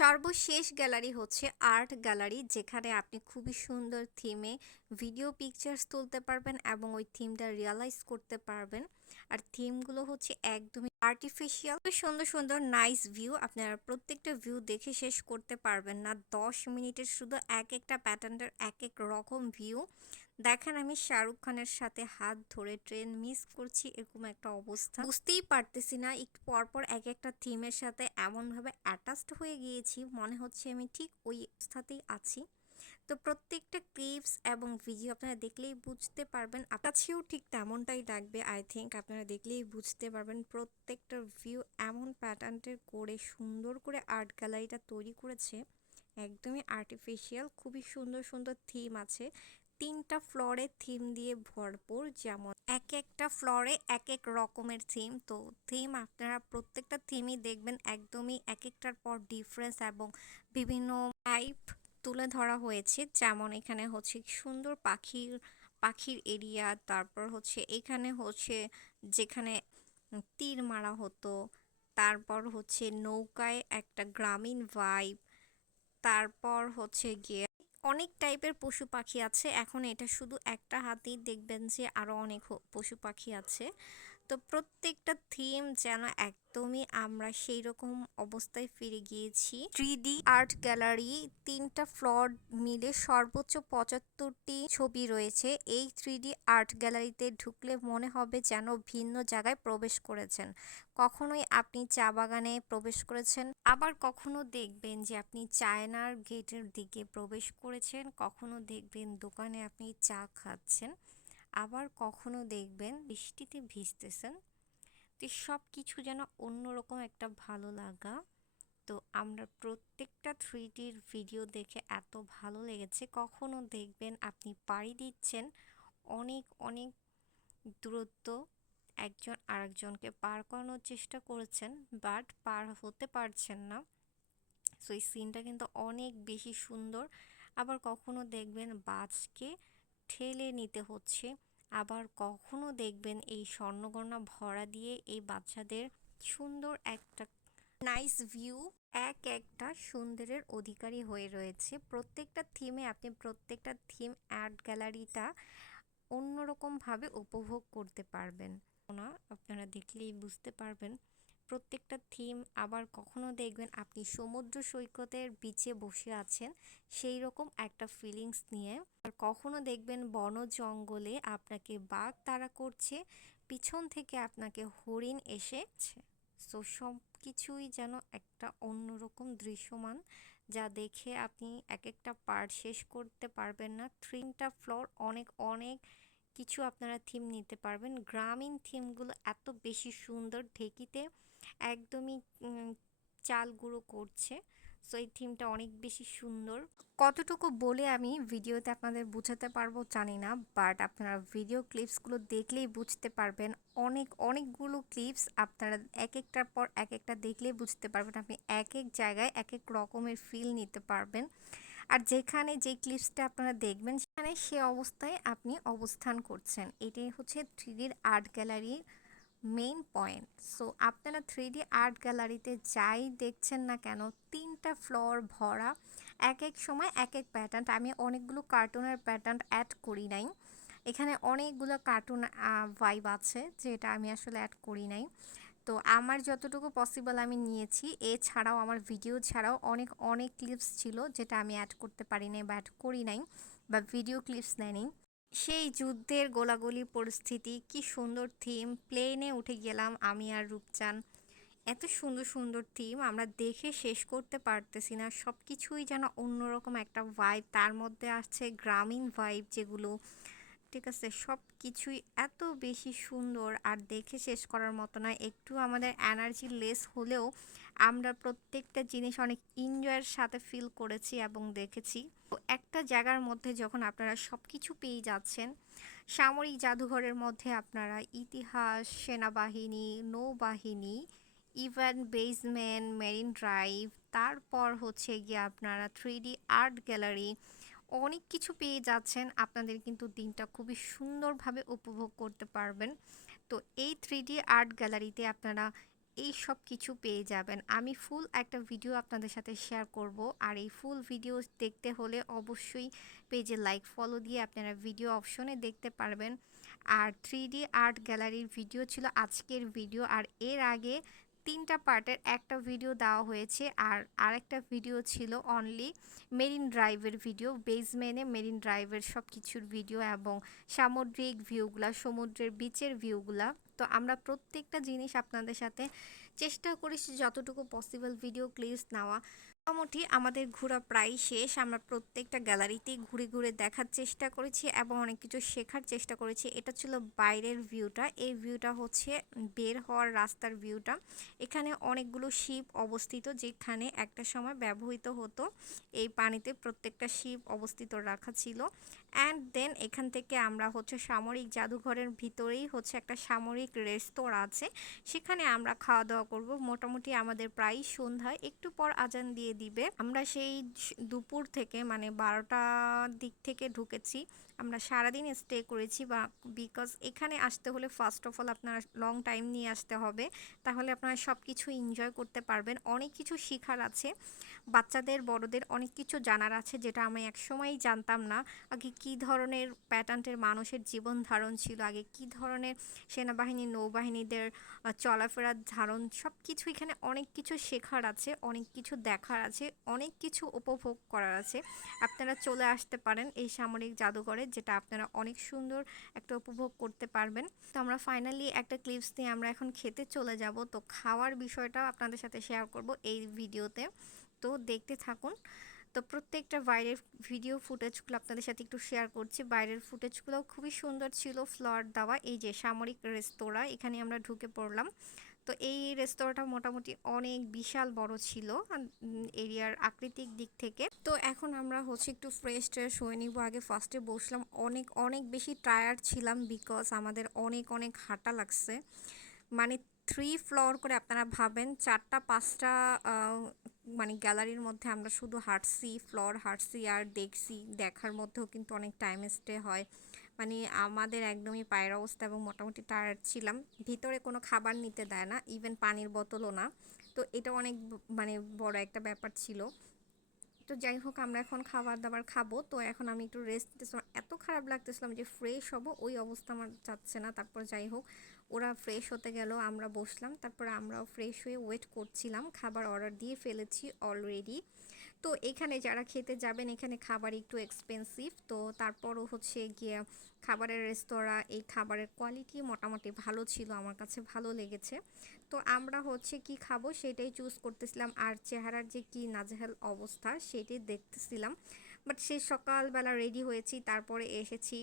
সর্বশেষ গ্যালারি হচ্ছে art gallery, যেখানে আপনি খুবই সুন্দর থিমে ভিডিও পিকচার্স তুলতে পারবেন এবং ওই থিমটা রিয়ালাইজ করতে পারবেন। আর থিমগুলো হচ্ছে একদমই আর্টিফিশিয়াল, সুন্দর সুন্দর নাইস ভিউ। আপনারা প্রত্যেকটা ভিউ দেখে শেষ করতে পারবেন না 10 মিনিটের, শুধু এক একটা প্যাটার্নের এক এক রকম ভিউ দেখেন। আমি শাহরুখ খানের সাথে হাত ধরে ট্রেন মিস করছি, এরকম একটা অবস্থা। বুঝতেই পারতেছি না, একটু পরপর এক একটা থিমের সাথে এমনভাবে অ্যাটাচড হয়ে গিয়েছি, মনে হচ্ছে আমি ঠিক ওই অবস্থাতেই আছি। তো প্রত্যেকটা ক্লিপস এবং ভিডিও আপনারা দেখলেই বুঝতে পারবেন, কাছেও ঠিক তেমনটাই লাগবে। আই থিঙ্ক আপনারা দেখলেই বুঝতে পারবেন প্রত্যেকটা ভিউ এমন প্যাটার্নের করে সুন্দর করে আর্ট গ্যালারিটা তৈরি করেছে, একদমই আর্টিফিশিয়াল। খুবই সুন্দর সুন্দর থিম আছে, 3টা ফ্লোরে থিম দিয়ে ভরপুর, যেমন এক একটা ফ্লোরে এক এক রকমের থিম। তো থিম আপনারা প্রত্যেকটা থিমই দেখবেন একদমই এক একটার পর ডিফারেন্স এবং বিভিন্ন টাইপ তুলে ধরা হয়েছে। যেমন এখানে হচ্ছে সুন্দর পাখির পাখির এরিয়া, তারপর হচ্ছে এখানে হচ্ছে যেখানে তীর মারা হতো, তারপর হচ্ছে নৌকায় একটা গ্রামীণ ভাইব, তারপর হচ্ছে গিয়ে অনেক টাইপের পশু পাখি আছে। এখন এটা শুধু একটা হাতি, দেখবেন যে আরো অনেক পশু পাখি আছে। তো প্রত্যেকটা থিম যেন একদমই আমরা সেই রকম অবস্থায় ফিরে গিয়েছি। 3D আর্ট গ্যালারি, 3টা ফ্লোর মিলে সর্বোচ্চ 75টি ছবি রয়েছে। এই 3D আর্ট গ্যালারিতে ঢুকলে মনে হবে যেন ভিন্ন জায়গায় প্রবেশ করেছেন। কখনোই আপনি চা বাগানে প্রবেশ করেছেন, আবার কখনো দেখবেন যে আপনি চায়নার গেটের দিকে প্রবেশ করেছেন, কখনো দেখবেন দোকানে আপনি চা খাচ্ছেন, আবার কখনো দেখবেন বৃষ্টিতে ভিজতেছেন। তো সব কিছু যেন অন্যরকম একটা ভালো লাগা। তো আমরা প্রত্যেকটা 3Dর ভিডিও দেখে এত ভালো লেগেছে। কখনো দেখবেন আপনি পাড়ি দিচ্ছেন অনেক অনেক দূরত্ব, একজন আরেকজনকে পার করানোর চেষ্টা করেছেন, বাট পার হতে পারছেন না। সো এই সিনটা কিন্তু অনেক বেশি সুন্দর। আবার কখনো দেখবেন বাসকে ঠেলে নিতে হচ্ছে, আবার কখনো দেখবেন এই স্বর্ণগয়না ভরা দিয়ে এই বাচ্চাদের সুন্দর একটা নাইস ভিউ, এক একটা সুন্দরের অধিকারী হয়ে রয়েছে। প্রত্যেকটা থিমে আপনি প্রত্যেকটা থিম আর্ট গ্যালারিটা অন্যরকমভাবে উপভোগ করতে পারবেন না, আপনারা দেখলেই বুঝতে পারবেন প্রত্যেকটা থিম। আবার কখনো দেখবেন আপনি সমুদ্র সৈকতের বিচে বসে আছেন, সেই রকম একটা ফিলিংস নিয়ে। আর কখনো দেখবেন বন জঙ্গলে আপনাকে বাঘ তাড়া করছে, পিছন থেকে আপনাকে হরিণ এসেছে। সো সব কিছুই যেন একটা অন্যরকম দৃশ্যমান, যা দেখে আপনি এক একটা পার্ট শেষ করতে পারবেন না। 3টা ফ্লোর অনেক অনেক কিছু আপনারা থিম নিতে পারবেন। গ্রামীণ থিমগুলো এত বেশি সুন্দর, ঢেকিতে একদমই চাল গুঁড়ো করছে। সো এই থিমটা অনেক বেশি সুন্দর। কতটুকু বলে আমি ভিডিওতে আপনাদের বুঝাতে পারবো জানি না, বাট আপনারা ভিডিও ক্লিপসগুলো দেখলেই বুঝতে পারবেন। অনেকগুলো ক্লিপস আপনারা এক একটার পর এক একটা দেখলেই বুঝতে পারবেন, আপনি এক এক জায়গায় এক এক রকমের ফিল নিতে পারবেন। আর যেখানে যে ক্লিপসটা আপনারা দেখবেন সেখানে সে অবস্থায় আপনি অবস্থান করছেন। এটাই হচ্ছে 3Dর আর্ট গ্যালারির মেইন পয়েন্ট। সো আপনারা 3D আর্ট গ্যালারিতে যাই দেখছেন না কেন, 3টা ফ্লোর ভরা, এক এক সময় এক এক প্যাটার্ন। আমি অনেকগুলো কার্টুনের প্যাটার্ন অ্যাড করি নাই, এখানে অনেকগুলো কার্টুন ভাইব আছে যেটা আমি আসলে অ্যাড করি নাই। তো আমার যতটুকু পসিবল আমি নিয়েছি। এছাড়াও আমার ভিডিও ছাড়াও অনেক অনেক ক্লিপস ছিল যেটা আমি অ্যাড করতে পারি নাই বা অ্যাড করি নাই, বা ভিডিও ক্লিপস নেয়নি। সেই যুদ্ধের গোলাগুলি পরিস্থিতি, কি সুন্দর থিম, প্লেনে উঠে গেলাম আমি আর রূপচান। এত সুন্দর সুন্দর থিম আমরা দেখে শেষ করতে পারতেছি না, সব কিছুই যেন অন্যরকম একটা ভাইব, তার মধ্যে আসছে গ্রামীণ ভাইব যেগুলো, ঠিক আছে, সব কিছুই এত বেশি সুন্দর আর দেখে শেষ করার মতো না। একটু আমাদের এনার্জি লেস হলেও আমরা প্রত্যেকটা জিনিস অনেক এনজয়ের সাথে ফিল করেছি এবং দেখেছি। তো একটা জায়গার মধ্যে যখন আপনারা সব কিছু পেয়ে যাচ্ছেন, সামরিক জাদুঘরের মধ্যে আপনারা ইতিহাস, সেনাবাহিনী, নৌবাহিনী, ইভেন বেসমেন্ট, মেরিন ড্রাইভ, তারপর হচ্ছে গিয়ে আপনারা 3D আর্ট গ্যালারি, অনেক কিছু পেয়ে যাচ্ছেন। আপনাদের কিন্তু দিনটা খুবই সুন্দরভাবে উপভোগ করতে পারবেন। তো এই 3D আর্ট গ্যালারিতে আপনারা এই সব কিছু পেয়ে যাবেন। আমি ফুল একটা ভিডিও আপনাদের সাথে শেয়ার করব, আর এই ফুল ভিডিও দেখতে হলে অবশ্যই পেজে লাইক ফলো দিয়ে আপনারা ভিডিও অপশনে দেখতে পারবেন। আর 3D আর্ট গ্যালারির ভিডিও ছিল আজকের ভিডিও, আর এর আগে 3টা পার্টের একটা ভিডিও দেওয়া হয়েছে, আর আরেকটা ভিডিও ছিল অনলি মেরিন ড্রাইভের ভিডিও, বেসমেনে মেরিন ড্রাইভের সব কিছুর ভিডিও এবং সামুদ্রিক ভিউগুলা, সমুদ্রের বিচের ভিউগুলা। তো আমরা প্রত্যেকটা জিনিস আপনাদের সাথে চেষ্টা করেছি যতটুকু পসিবল ভিডিও ক্লিপস নেওয়া। মোটামুটি আমাদের ঘোরা প্রায় শেষ। আমরা প্রত্যেকটা গ্যালারিতেই ঘুরে ঘুরে দেখার চেষ্টা করেছি এবং অনেক কিছু শেখার চেষ্টা করেছি। এটা ছিল বাইরের ভিউটা। এই ভিউটা হচ্ছে বের হওয়ার রাস্তার ভিউটা। এখানে অনেকগুলো শিপ অবস্থিত, যেখানে একটা সময় ব্যবহৃত হতো। এই পানিতে প্রত্যেকটা শিপ অবস্থিত রাখা ছিল। অ্যান্ড দেন এখান থেকে আমরা হচ্ছে সামরিক জাদুঘরের ভিতরেই হচ্ছে একটা সামরিক রেস্তোরাঁ আছে, সেখানে আমরা খাওয়া দাওয়া করব। মোটামুটি আমাদের প্রায় সন্ধ্যায়, একটু পর আজান দিয়ে দিবে। আমরা সেই দুপুর থেকে মানে 12টার দিক থেকে ঢুকেছি। আমরা সারাদিন স্টে করেছি, বা বিকজ এখানে আসতে হলে ফার্স্ট অফ অল আপনারা লং টাইম নিয়ে আসতে হবে, তাহলে আপনারা সব কিছু এনজয় করতে পারবেন। অনেক কিছু শেখার আছে, বাচ্চাদের বড়দের অনেক কিছু জানার আছে, যেটা আমি একসময়ই জানতাম না। আগে কী ধরনের প্যাটার্নের মানুষের জীবন ধারণ ছিল, আগে কী ধরনের সেনাবাহিনী নৌবাহিনীদের চলাফেরার ধারণ, সব কিছু এখানে অনেক কিছু শেখার আছে, অনেক কিছু দেখার আছে, অনেক কিছু উপভোগ করার আছে। আপনারা চলে আসতে পারেন এই সামরিক জাদুঘরে, যেটা আপনারা অনেক সুন্দর একটা উপভোগ করতে পারবেন। তো আমরা ফাইনালি একটা ক্লিপস নিয়ে আমরা এখন খেতে চলে যাব। তো খাওয়ার বিষয়টা আপনাদের সাথে শেয়ার করব এই ভিডিওতে, তো দেখতে থাকুন। তো প্রত্যেকটা বাইরের ভিডিও ফুটেজগুলো আপনাদের সাথে একটু শেয়ার করছি। বাইরের ফুটেজগুলো খুবই সুন্দর ছিল, ফ্লোর দেওয়া। এই যে সামরিক রেস্তোরাঁ, এখানে আমরা ঢুকে পড়লাম। তো এই রেস্তোরাঁটা মোটামুটি অনেক বিশাল বড় ছিল এরিয়ার আকৃতিক দিক থেকে। তো এখন আমরা হচ্ছে একটু ফ্রেশ ট্রেশ হয়ে নিব। আগে ফার্স্টে বসলাম, অনেক অনেক বেশি টায়ার্ড ছিলাম, বিকজ আমাদের অনেক অনেক হাঁটা লাগছে। মানে 3 ফ্লোর করে আপনারা ভাবেন, 4টা 5টা মানে গ্যালারির মধ্যে আমরা শুধু হাঁটছি, ফ্লোর হাঁটছি আর দেখছি। দেখার মধ্যেও কিন্তু অনেক টাইম স্টে হয়। মানে আমাদের একদমই পায়ের অবস্থা, এবং মোটামুটি টায়ার্ড ছিলাম। ভিতরে কোনো খাবার নিতে দেয় না, ইভেন পানির বোতলও না। তো এটা অনেক মানে বড় একটা ব্যাপার ছিল। তো যাই হোক, আমরা এখন খাবার দাবার খাবো। তো এখন আমি একটু রেস্ট নিতেছিলাম, এত খারাপ লাগতেছিলাম যে ফ্রেশ হব, ওই অবস্থা আমার যাচ্ছে না। তারপর যাই হোক, ওরা ফ্রেশ হতে গেল, আমরা বসলাম, তারপরে আমরাও ফ্রেশ হয়ে ওয়েট করছিলাম। খাবার অর্ডার দিয়ে ফেলেছি অলরেডি। তো এখানে যারা খেতে যাবেন, এখানে খাবার একটু এক্সপেন্সিভ, তো তারপরও হচ্ছে গিয়ে খাবারের রেস্তোরাঁ, এই খাবারের কোয়ালিটি মোটামুটি ভালো ছিল, আমার কাছে ভালো লেগেছে। তো আমরা হচ্ছে কি খাবো সেটাই চুজ করতেছিলাম, আর চেহারার যে কি নাজেহাল অবস্থা সেটাই দেখতেছিলাম। বাট সে সকালবেলা রেডি হয়েছি, তারপরে এসেছি,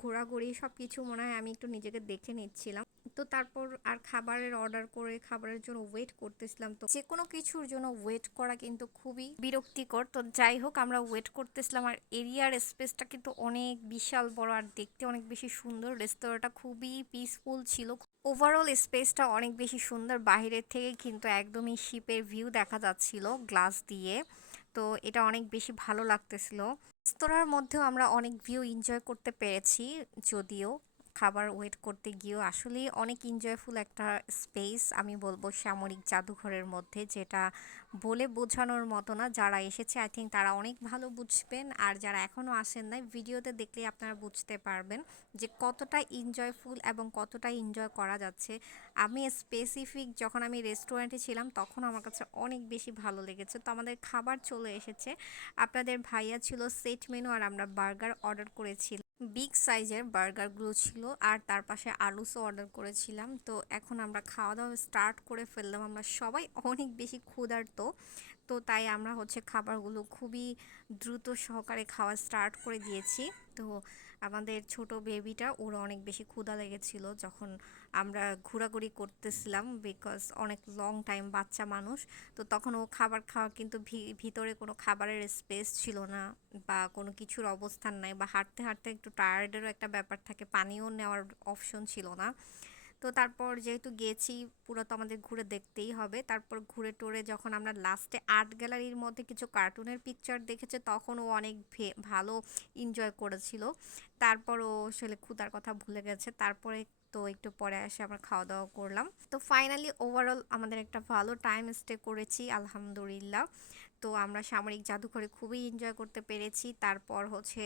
ঘোরাঘুরি সব কিছু মনে হয় আমি একটু নিজেকে দেখে নিচ্ছিলাম। তো তারপর আর খাবারের অর্ডার করে খাবারের জন্য ওয়েট করতেছিলাম। তো যে কোনো কিছুর জন্য ওয়েট করা কিন্তু খুবই বিরক্তিকর। তো যাই হোক, আমরা ওয়েট করতেছিলাম, আর এরিয়ার স্পেসটা কিন্তু অনেক বিশাল বড়, আর দেখতে অনেক বেশি সুন্দর। রেস্তোরাঁটা খুবই পিসফুল ছিল, ওভারঅল স্পেসটা অনেক বেশি সুন্দর। বাইরের থেকে কিন্তু একদমই শিপের ভিউ দেখা যাচ্ছিল গ্লাস দিয়ে। তো এটা অনেক বেশি ভালো লাগতেছিল। রেস্তোরাঁর মধ্যেও আমরা অনেক ভিউ এনজয় করতে পেরেছি, যদিও খাবার ওয়েট করতে গিয়েও আসলেই অনেক এনজয়ফুল একটা স্পেস আমি বলবো সামরিক জাদুঘরের মধ্যে, যেটা বলে বোঝানোর মতো না। যারা এসেছে আই থিঙ্ক তারা অনেক ভালো বুঝবেন, আর যারা এখনও আসেন নাই, ভিডিওতে দেখলে আপনারা বুঝতে পারবেন যে কতটা এনজয়ফুল এবং কতটা এনজয় করা যাচ্ছে। আমি স্পেসিফিক যখন আমি রেস্টুরেন্টে ছিলাম তখন আমার কাছে অনেক বেশি ভালো লেগেছে। তো আমাদের খাবার চলে এসেছে, আপনাদের ভাইয়া ছিল সেট মেনু, আর আমরা বার্গার অর্ডার করেছিলাম। বিগ সাইজের বার্গারগুলো ছিল, আর তার পাশে আলুসও অর্ডার করেছিলাম। তো এখন আমরা খাওয়া দাওয়া স্টার্ট করে ফেললাম, আমরা সবাই অনেক বেশি ক্ষুধার্ত। তো তাই আমরা হচ্ছে খাবারগুলো খুবই দ্রুত সহকারে খাওয়া স্টার্ট করে দিয়েছি। তো আমাদের ছোট বেবিটা, ওর অনেক বেশি ক্ষুধা লেগেছিল যখন আমরা ঘোরাঘুরি করতেছিলাম, বিকজ অনেক লং টাইম বাচ্চা মানুষ। তো তখন ও খাবার খাওয়া কিন্তু ভিতরে কোনো খাবারের স্পেস ছিল না, বা কোনো কিছুর অবস্থান নাই, বা হাঁটতে হাঁটতে একটু টায়ার্ডেরও একটা ব্যাপার থাকে, পানিও নেওয়ার অপশন ছিল না। তো তারপর যেহেতু গেছি, পুরো তো আমাদের ঘুরে দেখতেই হবে। তারপর ঘুরে টুরে যখন আমরা লাস্টে আর্ট গ্যালারির মধ্যে কিছু কার্টুনের পিকচার দেখেছে, তখন ও অনেক ভালো এনজয় করেছিল। তারপর ও আসলে ক্ষুধার কথা ভুলে গেছে। তারপরে তো একটু পরে এসে আমরা খাওয়া দাওয়া করলাম। তো ফাইনালি ওভারঅল আমাদের একটা ভালো টাইম স্টে করেছি আলহামদুলিল্লাহ। তো আমরা সামরিক জাদুঘরে খুবই এনজয় করতে পেরেছি। তারপর হচ্ছে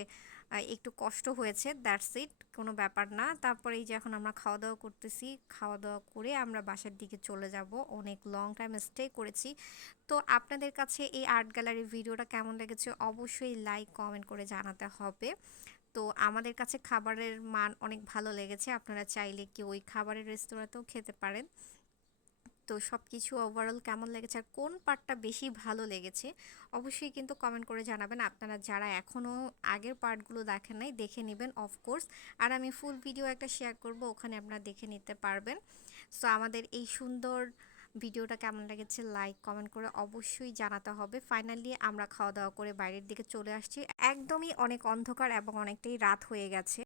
একটু কষ্ট হয়েছে, দ্যাটস ইট, কোনো ব্যাপার না। তারপরে এই যে এখন আমরা খাওয়া দাওয়া করতেছি, খাওয়া দাওয়া করে আমরা বাসার দিকে চলে যাব। অনেক লং টাইম স্টে করেছি। তো আপনাদের কাছে এই আর্ট গ্যালারির ভিডিওটা কেমন লেগেছে অবশ্যই লাইক কমেন্ট করে জানাতে হবে। তো আমাদের কাছে খাবারের মান অনেক ভালো লেগেছে, আপনারা চাইলে কি ওই খাবারের রেস্তোরাঁতেও খেতে পারেন। তো সব কিছু ওভারঅল কেমন লেগেছে আর কোন পার্টটা বেশি ভালো লেগেছে অবশ্যই কিন্তু কমেন্ট করে জানাবেন। আপনারা যারা এখনও আগের পার্টগুলো দেখেন নাই দেখে নেবেন অফকোর্স। আর আমি ফুল ভিডিও একটা শেয়ার করব, ওখানে আপনারা দেখে নিতে পারবেন। সো আমাদের এই সুন্দর ভিডিওটা কেমন লেগেছে লাইক কমেন্ট করে অবশ্যই জানাতে হবে। ফাইনালি আমরা খাওয়া দাওয়া করে বাইরের দিকে চলে আসছি, একদমই অনেক অন্ধকার এবং অনেকটাই রাত হয়ে গেছে।